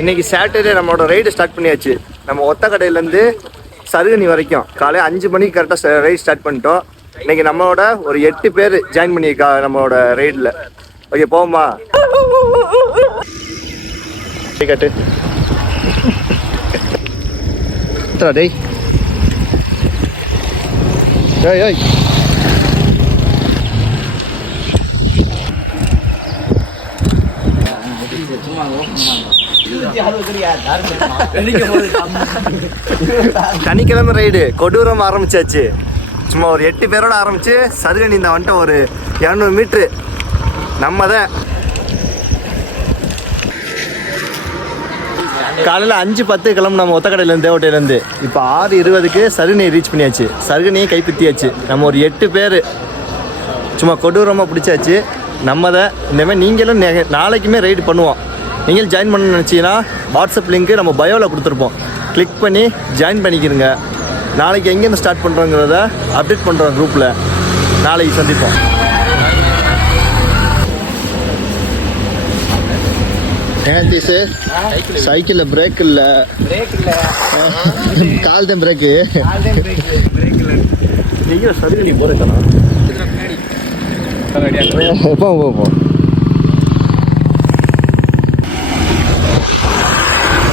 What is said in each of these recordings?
இன்னைக்கு சாட்டர்டே நம்மளோட ride start பண்ணியாச்சு. நம்ம ஒத்தக்கடையிலேருந்து சருகனி வரைக்கும் காலையில் 5 மணிக்கு கரெக்டாக ரைடு ஸ்டார்ட் பண்ணிட்டோம். இன்னைக்கு நம்மளோட ஒரு 8 பேர் ஜாயின் பண்ணியிருக்கா நம்மளோட ரைடில். ஓகே போமா கட்டு டேய் ஏய் ஏய் சனிக்கிழமை ரைடு கொடூரம் ஆரம்பிச்சாச்சு. சும்மா ஒரு 8 பேரோட ஆரம்பிச்சு சருகனி இந்த வந்துட்டு ஒரு 200 மீட்ரு நம்ம தான். காலையில் 5:10 கிளம்பு நம்ம ஒத்தக்கடையிலேருந்து தேவட்டையிலேருந்து இப்போ 6:20க்கு சருகனியை ரீச் பண்ணியாச்சு. சருகனியை கைப்பற்றியாச்சு. நம்ம ஒரு 8 பேர் சும்மா கொடூரமாக பிடிச்சாச்சு. நம்ம தான் இந்தமாதிரி நீங்களும் நாளைக்குமே ரைடு பண்ணுவோம். நீங்களும் ஜாயின் பண்ணணும்னு நினச்சிங்கன்னா வாட்ஸ்அப் லிங்க்கு நம்ம பயோவில் கொடுத்துருப்போம். கிளிக் பண்ணி ஜாயின் பண்ணிக்கிறங்க. நாளைக்கு எங்கேருந்து ஸ்டார்ட் பண்ணுறோங்கிறத அப்டேட் பண்ணுறோம் குரூப்பில். நாளைக்கு சந்திப்போம். ஏன்டிஸு சைக்கிளில் பிரேக் இல்லை, கால் தான் பிரேக்கு. நீங்கள் சருகனி போகிறேன் போவோம்.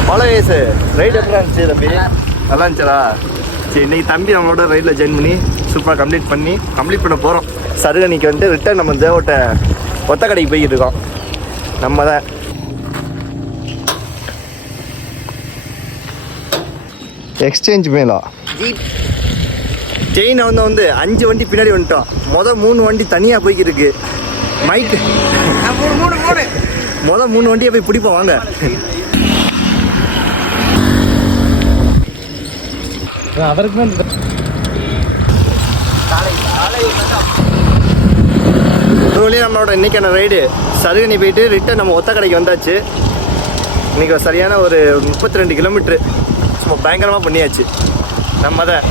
பழவேசு ரைடு எப்படி இருந்துச்சு தம்பி? நல்லா இருந்துச்சா? சரி, இன்னைக்கு தம்பி நம்மளோட ரைடில் ஜாயின் பண்ணி சூப்பராக கம்ப்ளீட் பண்ண போகிறோம். சருகனிக்கு வந்துட்டு ரிட்டர்ன் நம்ம தேவட்டை ஒத்தக்கடைக்கு போய்கிட்டு இருக்கோம். நம்ம தான் எக்ஸ்சேஞ்ச் மேலா செயினை வந்து 5 வண்டி பின்னாடி வந்துட்டோம். 3 வண்டி தனியாக போய்கிட்டு இருக்கு. மைக்கு 3 வண்டியை போய் பிடிப்போம் வாங்க. நம்மளோட இன்னைக்கான ரைடு சருகனி போயிட்டு ரிட்டர்ன் நம்ம ஒத்தக்கடைக்கு வந்தாச்சு. இன்னைக்கு சரியான ஒரு 32 கிலோமீட்ரு சும்மா பயங்கரமாக பண்ணியாச்சு. நம்ம தான்